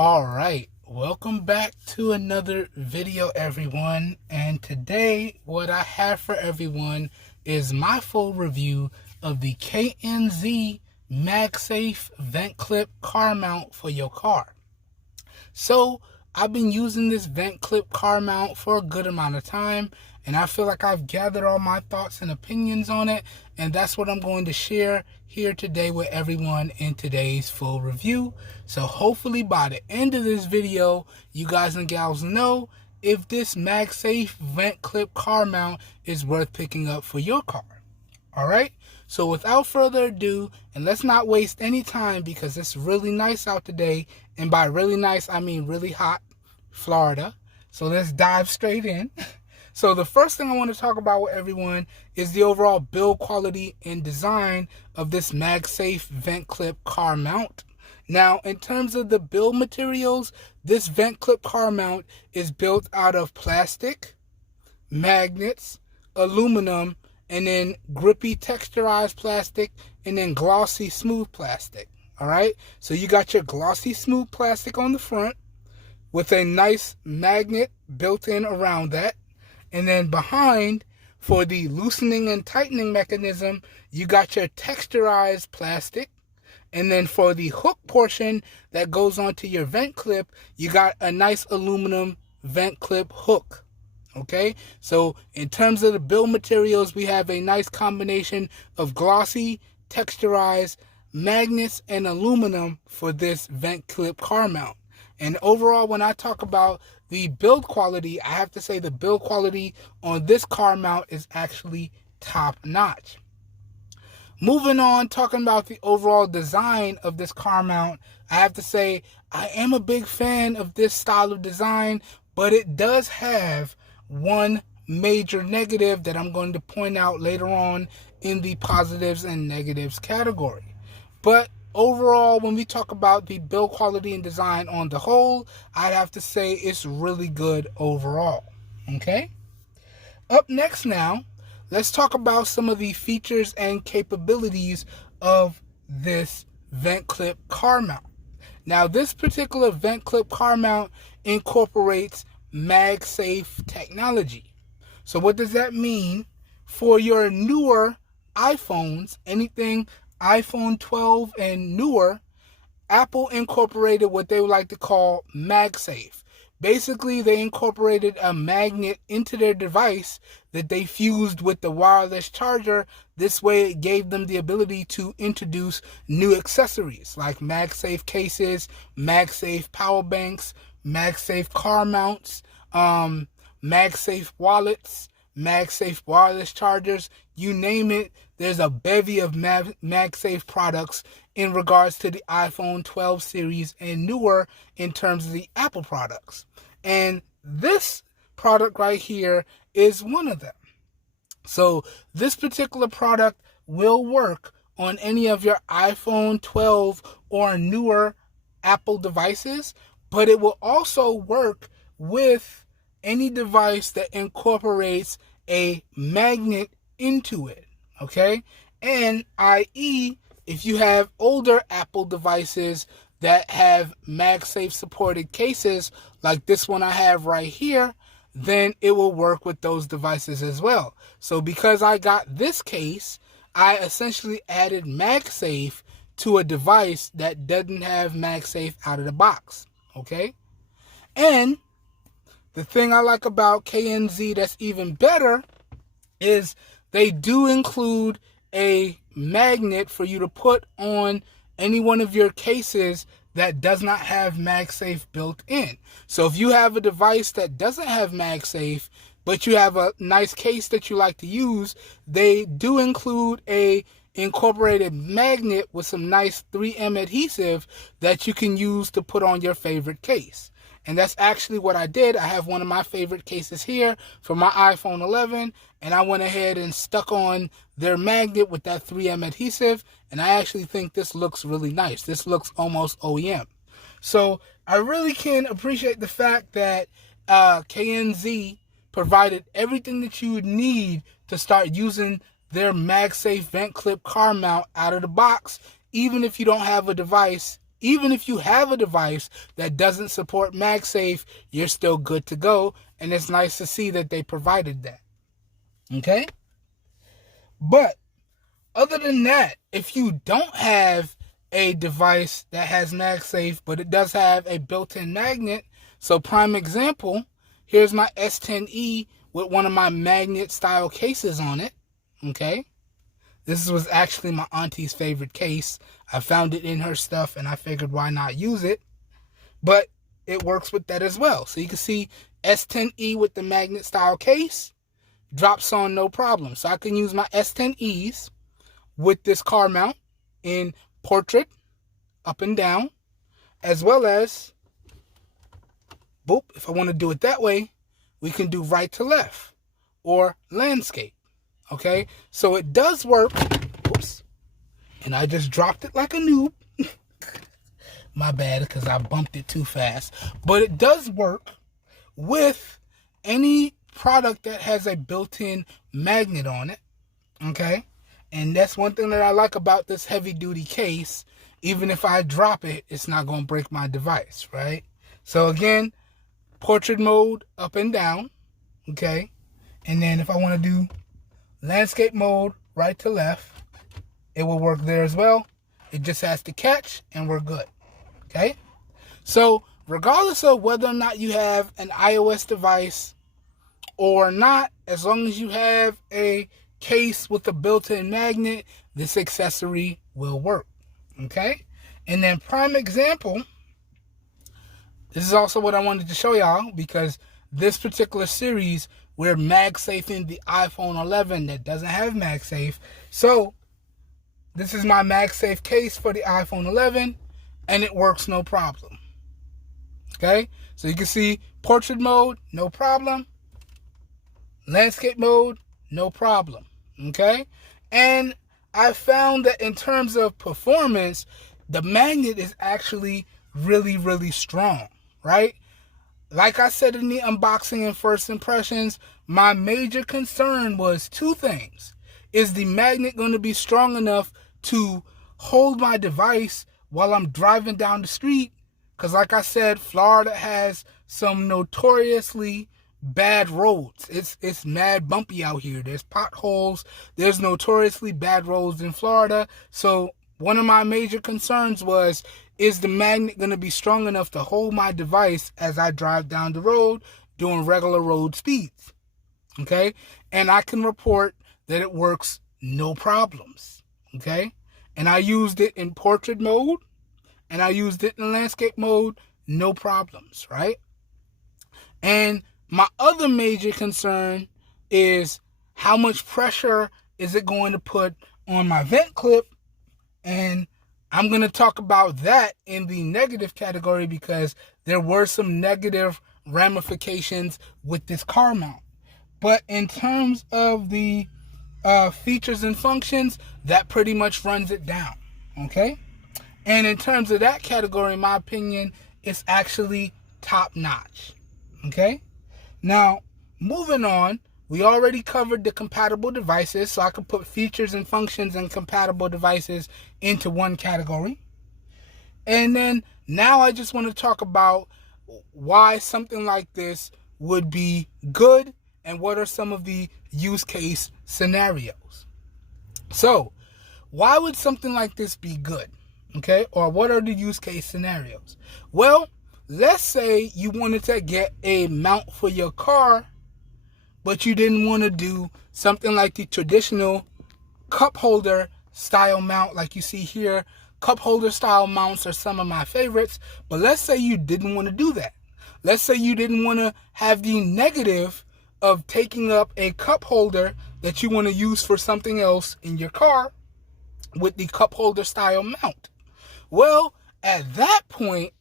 Alright, welcome back to another video, everyone. And today, what I have for everyone is my full review of the KNZ MagSafe vent clip car mount for your car. So, I've been using this vent clip car mount for a good amount of time, and I feel like I've gathered all my thoughts and opinions on it, and that's what I'm going to share here today with everyone in today's full review. So hopefully by the end of this video, you guys and gals know if this MagSafe vent clip car mount is worth picking up for your car. Alright, so without further ado, and let's not waste any time because it's really nice out today, and by really nice I mean really hot, Florida. So let's dive straight in. So the first thing I want to talk about with everyone is the overall build quality and design of this MagSafe vent clip car mount. Now, in terms of the build materials, this vent clip car mount is built out of plastic, magnets, aluminum, and then grippy texturized plastic, and then glossy smooth plastic. Alright, so you got your glossy smooth plastic on the front with a nice magnet built in around that. And then behind, for the loosening and tightening mechanism, you got your texturized plastic. And then for the hook portion that goes onto your vent clip, you got a nice aluminum vent clip hook. Okay, so in terms of the build materials, we have a nice combination of glossy, texturized, magnets, and aluminum for this vent clip car mount. And overall, when I talk about the build quality, I have to say the build quality on this car mount is actually top notch. Moving on, talking about the overall design of this car mount, I have to say I am a big fan of this style of design, but it does have one major negative that I'm going to point out later on in the positives and negatives category. But overall, when we talk about the build quality and design on the whole, I'd have to say it's really good overall. Okay? Up next now, let's talk about some of the features and capabilities of this vent clip car mount. Now, this particular vent clip car mount incorporates MagSafe technology. So what does that mean? For your newer iPhones, anything iPhone 12 and newer, Apple incorporated what they would like to call MagSafe. Basically, they incorporated a magnet into their device that they fused with the wireless charger. This way, it gave them the ability to introduce new accessories like MagSafe cases, MagSafe power banks, MagSafe car mounts, MagSafe wallets, MagSafe wireless chargers, you name it. There's a bevy of MagSafe products in regards to the iPhone 12 series and newer in terms of the Apple products. And this product right here is one of them. So this particular product will work on any of your iPhone 12 or newer Apple devices, but it will also work with any device that incorporates a magnet into it. Okay, and i.e., if you have older Apple devices that have MagSafe supported cases like this one I have right here, then it will work with those devices as well. So because I got this case, I essentially added MagSafe to a device that doesn't have MagSafe out of the box. Okay, and the thing I like about KNZ that's even better is they do include a magnet for you to put on any one of your cases that does not have MagSafe built in. So if you have a device that doesn't have MagSafe, but you have a nice case that you like to use, they do include a incorporated magnet with some nice 3M adhesive that you can use to put on your favorite case. And that's actually what I did. I have one of my favorite cases here for my iPhone 11, and I went ahead and stuck on their magnet with that 3M adhesive, and I actually think this looks really nice. This looks almost OEM. So I really can appreciate the fact that KNZ provided everything that you would need to start using their MagSafe vent clip car mount out of the box, even if you don't have a device even if you have a device that doesn't support MagSafe, you're still good to go. And it's nice to see that they provided that. Okay? But other than that, if you don't have a device that has MagSafe, but it does have a built-in magnet, so prime example, here's my S10e with one of my magnet style cases on it. Okay? This was actually my auntie's favorite case. I found it in her stuff and I figured why not use it. But it works with that as well. So you can see S10e with the magnet style case drops on no problem. So I can use my S10es with this car mount in portrait, up and down, as well as, boop, if I want to do it that way, we can do right to left or landscape. Okay, so it does work. Whoops. And I just dropped it like a noob. My bad, because I bumped it too fast. But it does work with any product that has a built-in magnet on it. Okay, and that's one thing that I like about this heavy-duty case. Even if I drop it, it's not going to break my device, right? So again, portrait mode, up and down. Okay, and then if I want to do landscape mode, right to left, it will work there as well. It just has to catch and we're good. Okay? So regardless of whether or not you have an iOS device or not, as long as you have a case with a built-in magnet, this accessory will work. Okay? And then prime example, this is also what I wanted to show y'all, because this particular series, we're MagSafing the iPhone 11 that doesn't have MagSafe. So this is my MagSafe case for the iPhone 11, and it works no problem. Okay, so you can see portrait mode, no problem. Landscape mode, no problem. Okay, and I found that in terms of performance, the magnet is actually really, really strong, right? Like I said in the unboxing and first impressions, my major concern was two things. Is the magnet going to be strong enough to hold my device while I'm driving down the street? Because like I said, Florida has some notoriously bad roads. It's mad bumpy out here. There's potholes. There's notoriously bad roads in Florida. So one of my major concerns was, is the magnet going to be strong enough to hold my device as I drive down the road doing regular road speeds? Okay? And I can report that it works no problems. Okay? And I used it in portrait mode and I used it in landscape mode, no problems, right? And my other major concern is how much pressure is it going to put on my vent clip? And I'm going to talk about that in the negative category because there were some negative ramifications with this car mount. But in terms of the features and functions, that pretty much runs it down. Okay? And in terms of that category, in my opinion, it's actually top notch. Okay? Now, moving on, we already covered the compatible devices, so I could put features and functions and compatible devices into one category. And then now I just want to talk about why something like this would be good and what are some of the use case scenarios. So, why would something like this be good? Okay, or what are the use case scenarios? Well, let's say you wanted to get a mount for your car, but you didn't want to do something like the traditional cup holder style mount like you see here. Cup holder style mounts are some of my favorites, but let's say you didn't want to do that. Let's say you didn't want to have the negative of taking up a cup holder that you want to use for something else in your car with the cup holder style mount. Well, at that point,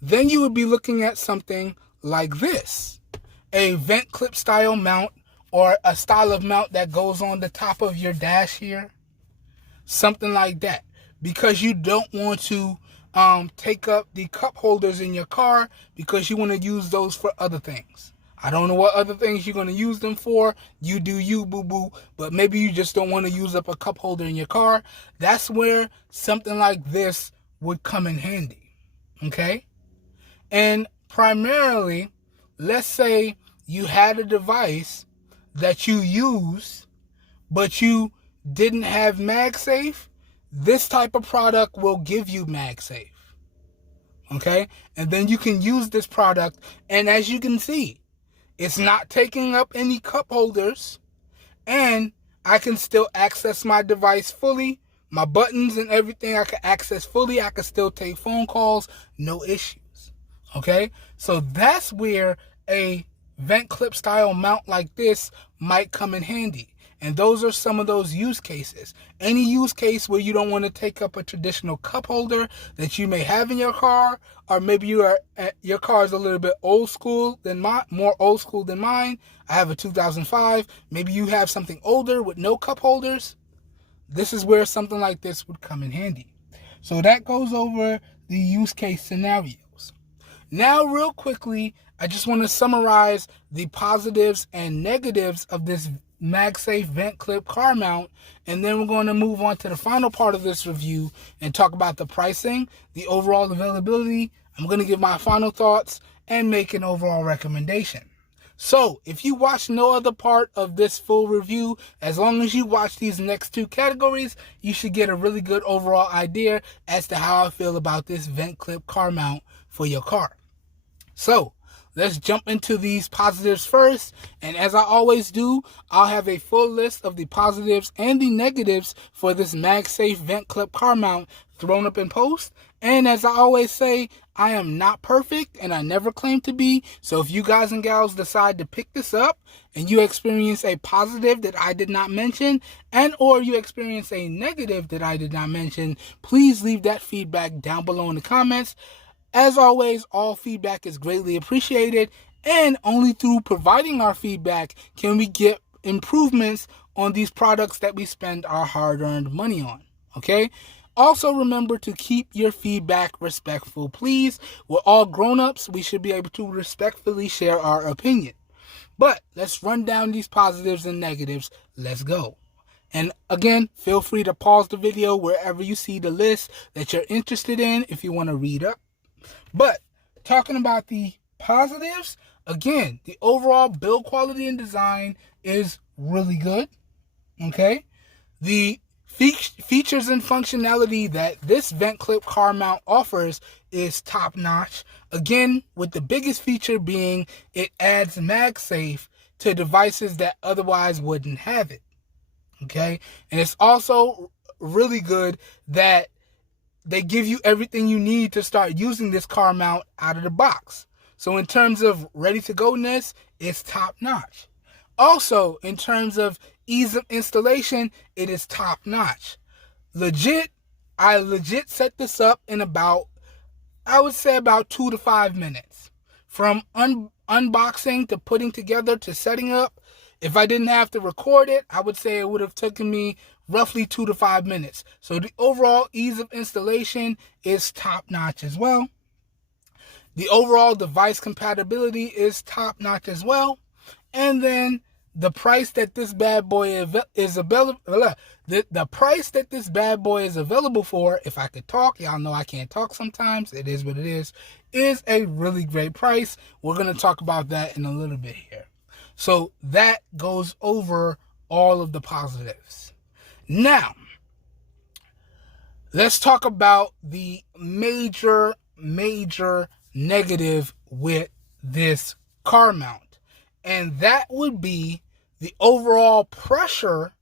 then you would be looking at something like this. A vent clip style mount or a style of mount that goes on the top of your dash here. Something like that. Because you don't want to take up the cup holders in your car because you want to use those for other things. I don't know what other things you're going to use them for. You do you, boo-boo. But maybe you just don't want to use up a cup holder in your car. That's where something like this would come in handy, okay? And primarily, let's say you had a device that you use, but you didn't have MagSafe. This type of product will give you MagSafe, okay? And then you can use this product, and as you can see, it's not taking up any cup holders, and I can still access my device fully. My buttons and everything I can access fully. I can still take phone calls, no issues, okay? So that's where a vent clip style mount like this might come in handy. And those are some of those use cases. Any use case where you don't want to take up a traditional cup holder that you may have in your car, or maybe your car is a little bit old school than more old school than mine. I have a 2005. Maybe you have something older with no cup holders. This is where something like this would come in handy. So that goes over the use case scenarios. Now, real quickly, I just want to summarize the positives and negatives of this MagSafe vent clip car mount, and then we're going to move on to the final part of this review and talk about the pricing, the overall availability. I'm going to give my final thoughts and make an overall recommendation. So, if you watch no other part of this full review, as long as you watch these next two categories, you should get a really good overall idea as to how I feel about this vent clip car mount for your car. So, let's jump into these positives first, and as I always do, I'll have a full list of the positives and the negatives for this MagSafe vent clip car mount thrown up in post. And as I always say, I am not perfect, and I never claim to be, so if you guys and gals decide to pick this up, and you experience a positive that I did not mention, and or you experience a negative that I did not mention, please leave that feedback down below in the comments. As always, all feedback is greatly appreciated, and only through providing our feedback can we get improvements on these products that we spend our hard-earned money on, okay? Also, remember to keep your feedback respectful, please. We're all grown-ups. We should be able to respectfully share our opinion. But let's run down these positives and negatives. Let's go. And again, feel free to pause the video wherever you see the list that you're interested in if you want to read up. But talking about the positives, again, the overall build quality and design is really good, okay? The features and functionality that this vent clip car mount offers is top notch. Again, with the biggest feature being it adds MagSafe to devices that otherwise wouldn't have it, okay? And it's also really good that they give you everything you need to start using this car mount out of the box. So in terms of ready to go-ness, it's top notch. Also, in terms of ease of installation, it is top notch. I legit set this up in about, I would say about 2 to 5 minutes. From unboxing to putting together to setting up. If I didn't have to record it, I would say it would have taken me roughly 2 to 5 minutes. So the overall ease of installation is top notch as well. The overall device compatibility is top notch as well. And then the price that this bad boy is available, the price that this bad boy is available for, if I could talk, y'all know I can't talk sometimes, it is what it is a really great price. We're going to talk about that in a little bit here. So that goes over all of the positives. Now, let's talk about the major negative with this car mount. And that would be the overall pressure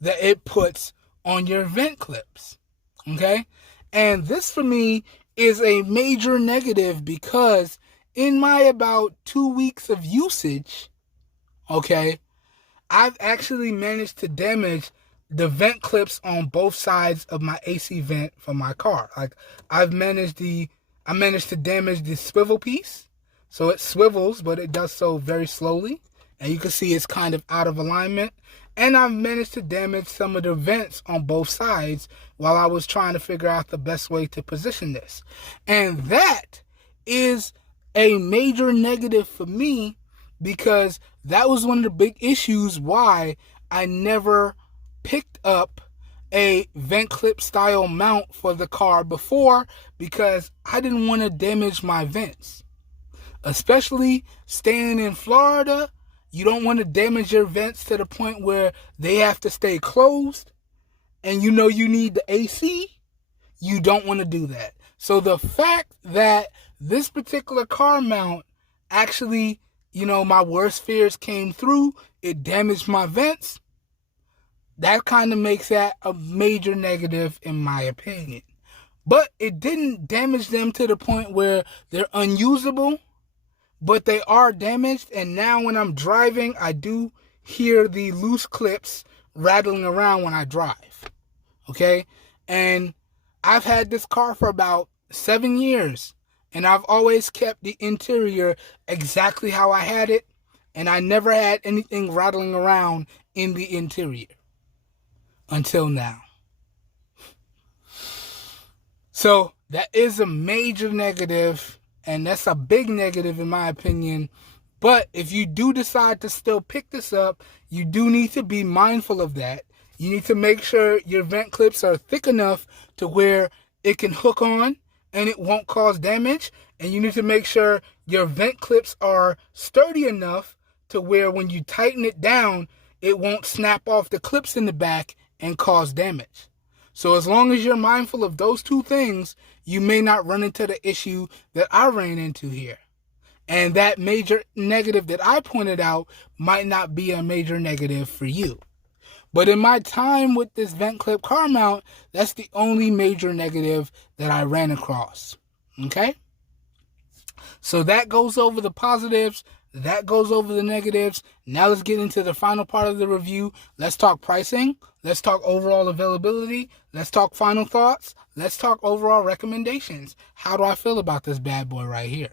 that it puts on your vent clips, okay? And this for me is a major negative because in my about 2 weeks of usage, okay, I've actually managed to damage the vent clips on both sides of my AC vent for my car. Like I managed to damage the swivel piece. So it swivels, but it does so very slowly. And you can see it's kind of out of alignment. And I've managed to damage some of the vents on both sides while I was trying to figure out the best way to position this. And that is a major negative for me because that was one of the big issues why I never picked up a vent clip style mount for the car before because I didn't want to damage my vents. Especially staying in Florida, you don't want to damage your vents to the point where they have to stay closed and you know you need the AC. You don't want to do that. So the fact that this particular car mount actually, my worst fears came through, it damaged my vents, that kind of makes that a major negative in my opinion. But it didn't damage them to the point where they're unusable, but they are damaged. And now when I'm driving, I do hear the loose clips rattling around when I drive. Okay? And I've had this car for about 7 years, and I've always kept the interior exactly how I had it, and I never had anything rattling around in the interior until now. So that is a major negative, and that's a big negative in my opinion. But if you do decide to still pick this up, you do need to be mindful of that. You need to make sure your vent clips are thick enough to where it can hook on and it won't cause damage. And you need to make sure your vent clips are sturdy enough to where when you tighten it down, it won't snap off the clips in the back and cause damage. So as long as you're mindful of those two things, you may not run into the issue that I ran into here. And that major negative that I pointed out might not be a major negative for you. But in my time with this vent clip car mount, that's the only major negative that I ran across. Okay? So that goes over the positives. That goes over the negatives. Now let's get into the final part of the review. Let's talk pricing. Let's talk overall availability. Let's talk final thoughts. Let's talk overall recommendations. How do I feel about this bad boy right here?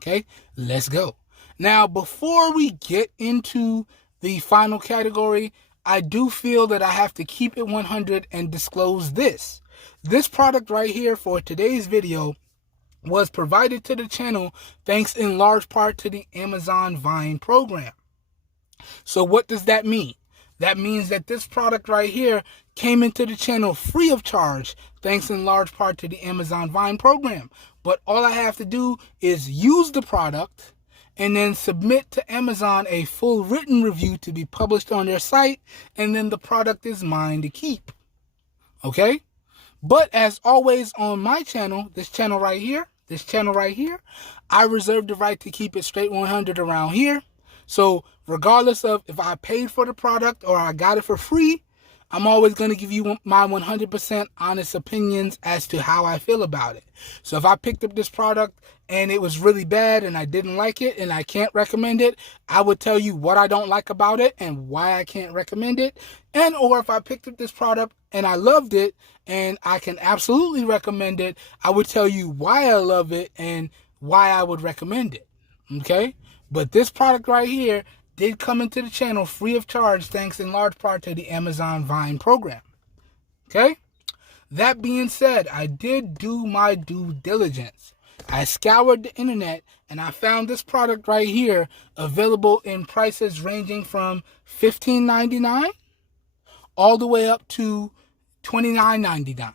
Okay? Let's go. Now, before we get into the final category, I do feel that I have to keep it 100 and disclose this. This product right here for today's video was provided to the channel thanks in large part to the Amazon Vine program. So what does that mean? That means that this product right here came into the channel free of charge thanks in large part to the Amazon Vine program. But all I have to do is use the product and then submit to Amazon a full written review to be published on their site, and then the product is mine to keep. Okay? But as always on my channel, this channel right here, I reserve the right to keep it straight 100 around here. So regardless of if I paid for the product or I got it for free, I'm always going to give you my 100% honest opinions as to how I feel about it. So if I picked up this product and it was really bad and I didn't like it and I can't recommend it, I would tell you what I don't like about it and why I can't recommend it. And or if I picked up this product and I loved it and I can absolutely recommend it, I would tell you why I love it and why I would recommend it. Okay? But this product right here did come into the channel free of charge thanks in large part to the Amazon Vine program. Okay? That being said, I did do my due diligence. I scoured the internet and I found this product right here available in prices ranging from $15.99 all the way up to $29.99.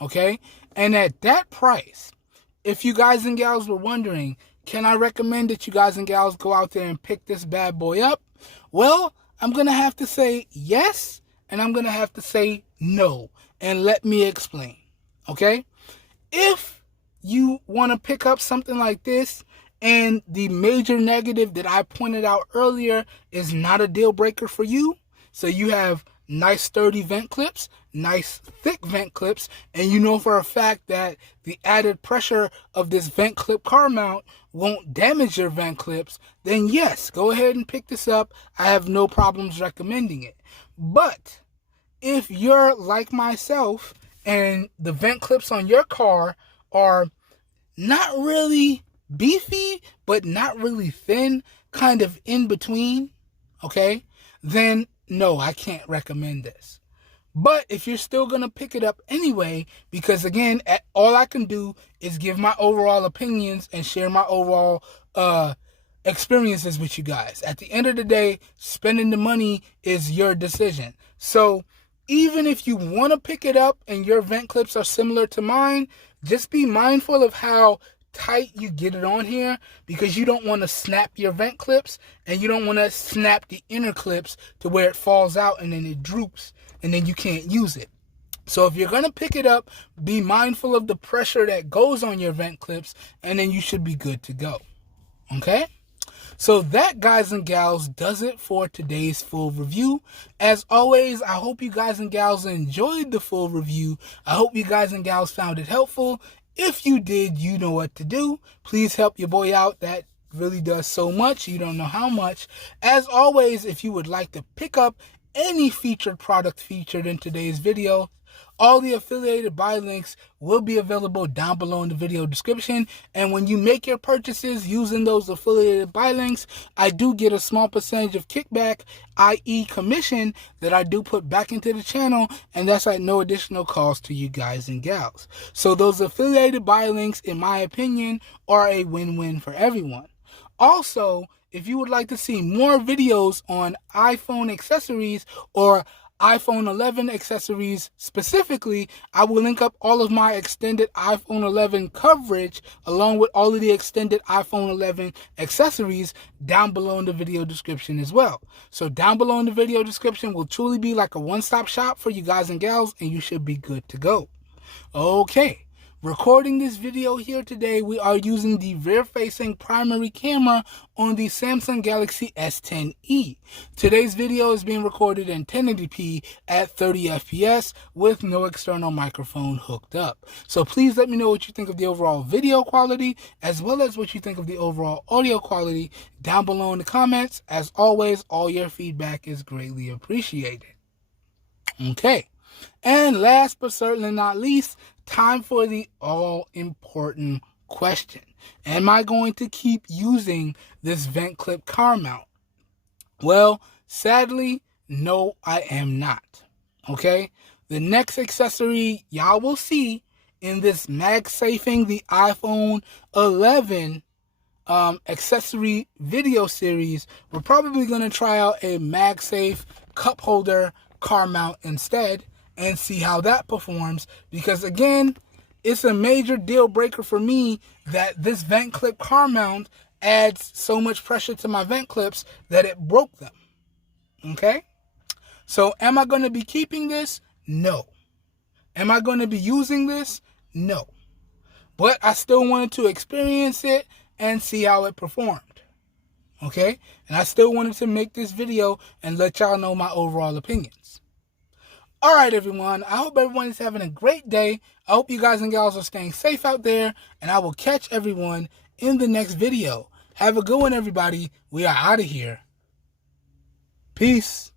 Okay? And at that price, if you guys and gals were wondering, can I recommend that you guys and gals go out there and pick this bad boy up? Well, I'm going to have to say yes, and I'm going to have to say no. And let me explain. Okay? If you want to pick up something like this, and the major negative that I pointed out earlier is not a deal breaker for you, so you have nice sturdy vent clips, nice thick vent clips, and you know for a fact that the added pressure of this vent clip car mount won't damage your vent clips, then yes, go ahead and pick this up. I have no problems recommending it. But if you're like myself and the vent clips on your car are not really beefy, but not really thin, kind of in between, okay, then no, I can't recommend this. But if you're still going to pick it up anyway, because again, all I can do is give my overall opinions and share my overall experiences with you guys. At the end of the day, spending the money is your decision. So even if you want to pick it up and your vent clips are similar to mine, just be mindful of how tight you get it on here, because you don't want to snap your vent clips and you don't want to snap the inner clips to where it falls out and then it droops and then you can't use it. So if you're going to pick it up, be mindful of the pressure that goes on your vent clips, and then you should be good to go. Okay? So that, guys and gals, does it for today's full review. As always, I hope you guys and gals enjoyed the full review. I hope you guys and gals found it helpful. If you did, you know what to do. Please help your boy out. That really does so much. You don't know how much. As always, if you would like to pick up any featured product featured in today's video, all the affiliated buy links will be available down below in the video description. And when you make your purchases using those affiliated buy links, I do get a small percentage of kickback, i.e. commission, that I do put back into the channel, and that's at no additional cost to you guys and gals. So those affiliated buy links, in my opinion, are a win-win for everyone. Also, if you would like to see more videos on iPhone accessories or iPhone 11 accessories specifically, I will link up all of my extended iPhone 11 coverage along with all of the extended iPhone 11 accessories down below in the video description as well. So down below in the video description will truly be like a one-stop shop for you guys and gals, and you should be good to go. Okay. Recording this video here today, we are using the rear-facing primary camera on the Samsung Galaxy S10e. Today's video is being recorded in 1080p at 30 FPS with no external microphone hooked up. So please let me know what you think of the overall video quality, as well as what you think of the overall audio quality down below in the comments. As always, all your feedback is greatly appreciated. Okay. And last but certainly not least, time for the all-important question. Am I going to keep using this vent clip car mount? Well, sadly, no, I am not. Okay? The next accessory y'all will see in this MagSafing the iPhone 11 accessory video series, we're probably going to try out a MagSafe cup holder car mount instead and see how that performs, because again, it's a major deal breaker for me that this vent clip car mount adds so much pressure to my vent clips that it broke them. Okay? So am I going to be keeping this? No. Am I going to be using this? No. But I still wanted to experience it and see how it performed. Okay? And I still wanted to make this video and let y'all know my overall opinions. All right, everyone. I hope everyone is having a great day. I hope you guys and gals are staying safe out there, and I will catch everyone in the next video. Have a good one, everybody. We are out of here. Peace.